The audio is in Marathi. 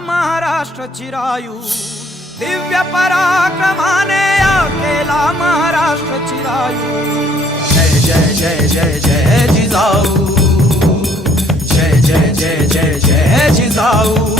महाराष्ट्र चिरायू, दिव्य पराक्रमाने केला महाराष्ट्र चिरायू। जय जय जय जय जय जिजाऊ, जय जय जय जय जय जिजाऊ।